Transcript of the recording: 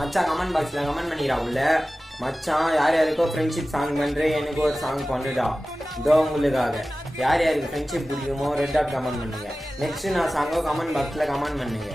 மச்சான் கமெண்ட் பாக்ஸில் கமெண்ட் பண்ணிக்கிறா உள்ள. மச்சான் யார் யாருக்கோ ஃப்ரெண்ட்ஷிப் சாங் பண்ணுறேன், எனக்கு ஒரு சாங் பண்ணுடா இதோ உங்களுக்காக. யார் யாருக்கு ஃப்ரெண்ட்ஷிப் பிடிக்குமோ ரெட் டாட் கமெண்ட் பண்ணுங்க. நெக்ஸ்ட்டு நான் சாங்கோ கமெண்ட் பாக்ஸில் கமெண்ட் பண்ணுங்க.